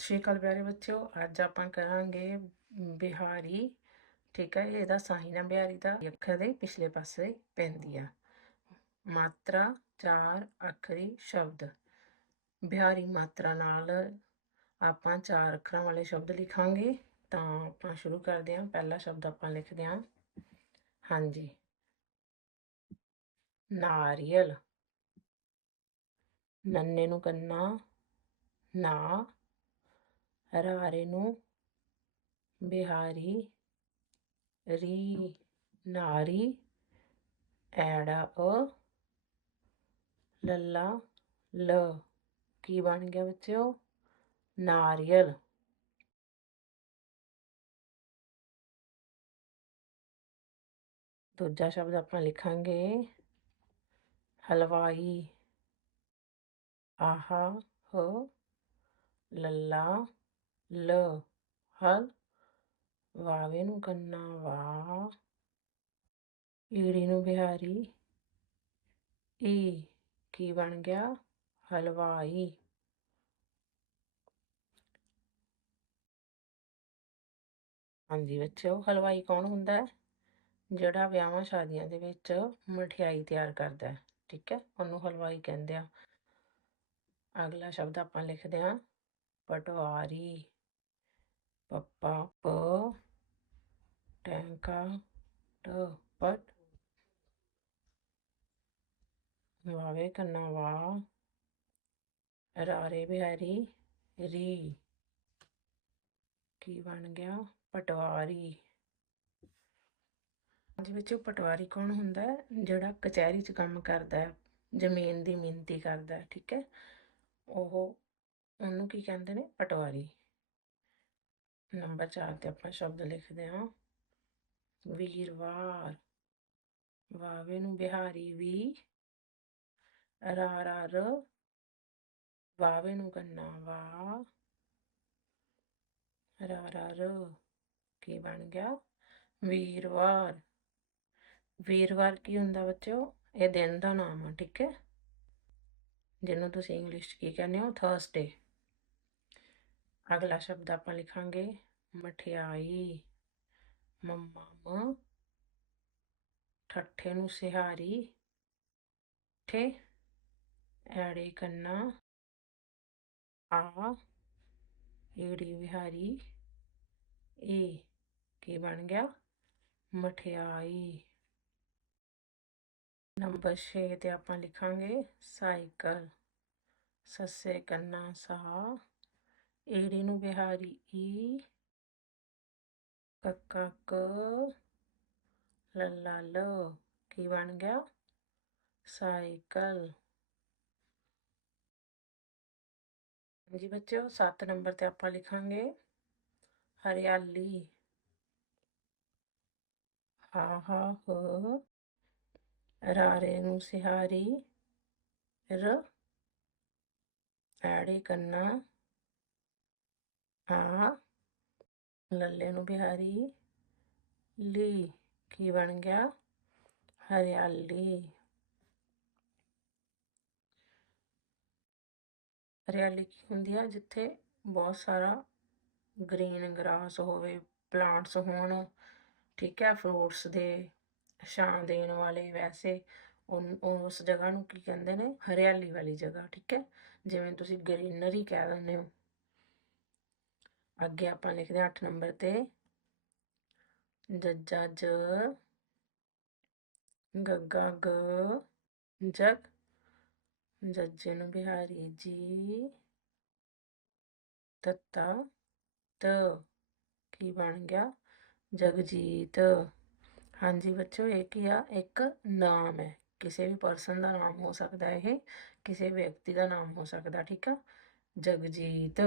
ਸਤਿ ਸ਼੍ਰੀ ਅਕਾਲ ਪਿਆਰੇ ਬੱਚਿਓ, ਅੱਜ ਆਪਾਂ ਕਰਾਂਗੇ ਬਿਹਾਰੀ, ਠੀਕ ਹੈ, ਇਹਦਾ ਸਾਈਨ ਹੈ ਬਿਹਾਰੀ ਦਾ ਅੱਖਰ ਦੇ ਪਿਛਲੇ ਪਾਸੇ ਪੈਂਦੀ ਆ। ਮਾਤਰਾ, ਚਾਰ ਅੱਖਰੀ ਸ਼ਬਦ। ਬਿਹਾਰੀ ਮਾਤਰਾ ਨਾਲ ਆਪਾਂ ਚਾਰ ਅੱਖਰਾਂ ਵਾਲੇ ਸ਼ਬਦ ਲਿਖਾਂਗੇ, ਤਾਂ ਆਪਾਂ ਸ਼ੁਰੂ ਕਰਦੇ ਹਾਂ, ਪਹਿਲਾ ਸ਼ਬਦ ਆਪਾਂ ਲਿਖਦੇ ਹਾਂ। ਹਾਂਜੀ। ਨਾਰੀਅਲ। ਨੰਨੇ ਨੂੰ ਕੰਨਾ, ਨਾ ਰਾਰੇ ਨੂੰ ਬਿਹਾਰੀ, ਰੀ, ਨਾਰੀ, ਐੜਾ, ਅ, ਲੱਲਾ, ਲ। ਕੀ ਬਣ ਗਿਆ ਬੱਚਿਓ? ਨਾਰੀਅਲ। ਦੂਜਾ ਸ਼ਬਦ ਆਪਾਂ ਲਿਖਾਂਗੇ, ਹਲਵਾਈ। ਆਹਾ, ਹ, ਲੱਲਾ ਲ ਹਲ ਵਾਵੇ ਨੂੰ ਕੰਨਾ ਵਾ, ਈੜੀ ਨੂੰ ਬਿਹਾਰੀ ਕੀ ਬਣ ਗਿਆ, ਹਲਵਾਈ। ਹਾਂਜੀ ਬੱਚਿਓ, ਹਲਵਾਈ ਕੌਣ ਹੁੰਦਾ ਹੈ? ਜਿਹੜਾ ਵਿਆਹਾਂ ਸ਼ਾਦੀਆਂ ਦੇ ਵਿੱਚ ਮਠਿਆਈ ਤਿਆਰ ਕਰਦਾ ਹੈ, ਠੀਕ ਹੈ? ਉਹਨੂੰ ਹਲਵਾਈ ਕਹਿੰਦੇ ਆ। ਅਗਲਾ ਸ਼ਬਦ ਆਪਾਂ ਲਿਖਦੇ ਹਾਂ, ਪਟਵਾਰੀ। ਪੱਪਾ, ਪ, ਟੈਂਕਾ, ਟ, ਪਟ। ਵਾਵੇ ਕੰਨਾ ਵਾ। ਰਾਰੇ ਬਿਹਾਰੀ, ਰੀ। ਕੀ ਬਣ ਗਿਆ? ਪਟਵਾਰੀ। ਜੀ ਵਿੱਚ ਪਟਵਾਰੀ ਕੌਣ ਹੁੰਦਾ ਹੈ? ਜਿਹੜਾ ਕਚਹਿਰੀ 'ਚ ਕੰਮ ਕਰਦਾ ਹੈ, ਜ਼ਮੀਨ ਦੀ ਮਿੰਤੀ ਕਰਦਾ ਹੈ, ਠੀਕ ਹੈ? ਉਹ, ਉਹਨੂੰ ਕੀ ਕਹਿੰਦੇ ਨੇ? ਪਟਵਾਰੀ। ਨੰਬਰ 4 ਤੇ ਆਪਾਂ ਸ਼ਬਦ ਲਿਖਦੇ ਹਾਂ। ਵੀਰਵਾਰ ਵਾਵੇ ਨੂੰ ਬਿਹਾਰੀ ਵੀ। ਰਾ ਰਾ ਰ। ਵਾਵੇ ਨੂੰ ਕੰਨਾ ਵਾ। ਰਾ ਰਾ ਰ। ਕੀ ਬਣ ਗਿਆ? ਵੀਰਵਾਰ ਵੀਰਵਾਰ ਕੀ ਹੁੰਦਾ ਬੱਚੋ ਇਹ ਦਿਨ ਦਾ ਨਾਮ ਆ, ਠੀਕ ਹੈ? ਜਿਹਨੂੰ ਤੁਸੀਂ ਇੰਗਲਿਸ਼ 'ਚ ਕੀ ਕਹਿੰਦੇ ਹੋ? ਥਰਸਡੇ ਅਗਲਾ ਸ਼ਬਦ ਆਪਾਂ ਲਿਖਾਂਗੇ, ਮਠਿਆਈ। ਮੰਮਾ ਮ, ਠੱਠੇ ਨੂੰ ਸਿਹਾਰੀ। ਠੇ, ਐੜੇ ਕੰਨਾ। ਆ, ਏੜੀ ਵਿਹਾਰੀ। ਏ, ਕੀ ਬਣ ਗਿਆ? ਮਠਿਆਈ। ਨੰਬਰ 6 ਤੇ ਆਪਾਂ ਲਿਖਾਂਗੇ, ਸਾਈਕਲ। ਸੱਸੇ ਕੰਨਾ ਸਾ ਏੜੀ ਨੂੰ ਬਿਹਾਰੀ ਈ ਕੱਕਾ ਕ ਲੱਲਾ ਕੀ ਬਣ ਗਿਆ ਸਾਈਕਲ ਜੀ ਬੱਚਿਓ 7 ਨੰਬਰ ਤੇ ਆਪਾਂ ਲਿਖਾਂਗੇ, ਹਰਿਆਲੀ। ਹਾ ਹਾ, ਹ ਰਾਰੇ ਨੂੰ ਸਿਹਾਰੀ, ਰ ਐੜੇ ਕੰਨਾ। ਆ ਲੱਲੇ ਨੂੰ ਬਿਹਾਰੀ ਲੀ ਕੀ ਬਣ ਗਿਆ? ਹਰਿਆਲੀ। ਹਰਿਆਲੀ ਕੀ ਹੁੰਦੀ ਆ? ਜਿੱਥੇ ਬਹੁਤ ਸਾਰਾ ਗ੍ਰੀਨ ਗ੍ਰਾਸ ਹੋਵੇ ਪਲਾਂਟਸ ਹੋਣ, ਠੀਕ ਹੈ ਫਰੂਟਸ ਦੇ ਛਾਂ ਦੇਣ ਵਾਲੇ ਵੈਸੇ ਉਸ ਜਗ੍ਹਾ ਨੂੰ ਕੀ ਕਹਿੰਦੇ ਨੇ? ਹਰਿਆਲੀ ਵਾਲੀ ਜਗ੍ਹਾ, ਠੀਕ ਹੈ ਜਿਵੇਂ ਤੁਸੀਂ ਗ੍ਰੀਨਰੀ ਕਹਿ ਦਿੰਦੇ ਹੋ। ਅੱਗੇ ਆਪਾਂ ਲਿਖਦੇ ਹਾਂ 8 ਨੰਬਰ ਤੇ। ਜੱਜਾ ਜ, ਗੱਗਾ ਗ, ਜਗ, ਜੱਜੇ ਨੂੰ ਬਿਹਾਰੀ ਜੀ, ਤੱਤਾ ਤ, ਕੀ ਬਣ ਗਿਆ? ਜਗਜੀਤ। ਹਾਂਜੀ ਬੱਚੋ ਇਹ ਕੀ ਆ? ਇੱਕ ਨਾਮ ਹੈ। ਕਿਸੇ ਵੀ ਪਰਸਨ ਦਾ ਨਾਮ ਹੋ ਸਕਦਾ ਇਹ, ਕਿਸੇ ਵਿਅਕਤੀ ਦਾ ਨਾਮ ਹੋ ਸਕਦਾ, ਠੀਕ ਆ? ਜਗਜੀਤ।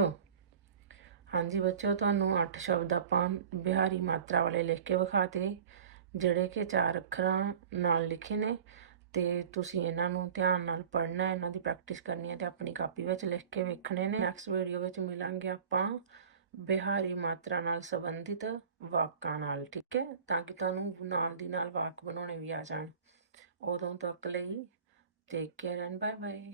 ਹਾਂਜੀ ਬੱਚੋ ਤੁਹਾਨੂੰ 8 ਸ਼ਬਦ ਆਪਾਂ ਬਿਹਾਰੀ ਮਾਤਰਾ ਵਾਲੇ ਲਿਖ ਕੇ ਵਿਖਾਤੇ ਜਿਹੜੇ ਕਿ ਚਾਰ ਅੱਖਰਾਂ ਨਾਲ ਲਿਖੇ ਨੇ ਤੇ ਤੁਸੀਂ ਇਹਨਾਂ ਨੂੰ ਧਿਆਨ ਨਾਲ ਪੜ੍ਹਨਾ, ਇਹਨਾਂ ਦੀ ਪ੍ਰੈਕਟਿਸ ਕਰਨੀ ਹੈ ਤੇ ਆਪਣੀ ਕਾਪੀ ਵਿੱਚ ਲਿਖ ਕੇ ਵੇਖਣੇ ਨੇ। ਨੈਕਸਟ ਵੀਡੀਓ ਵਿੱਚ ਮਿਲਾਂਗੇ ਆਪਾਂ ਬਿਹਾਰੀ ਮਾਤਰਾ ਨਾਲ ਸੰਬੰਧਿਤ ਵਾਕਾਂ ਨਾਲ, ਠੀਕ ਹੈ? ਤਾਂ ਕਿ ਤੁਹਾਨੂੰ ਨਾਲ ਦੀ ਨਾਲ ਵਾਕ ਬਣਾਉਣੇ ਵੀ ਆ ਜਾਣ। ਉਦੋਂ ਤੱਕ ਲਈ take care and bye bye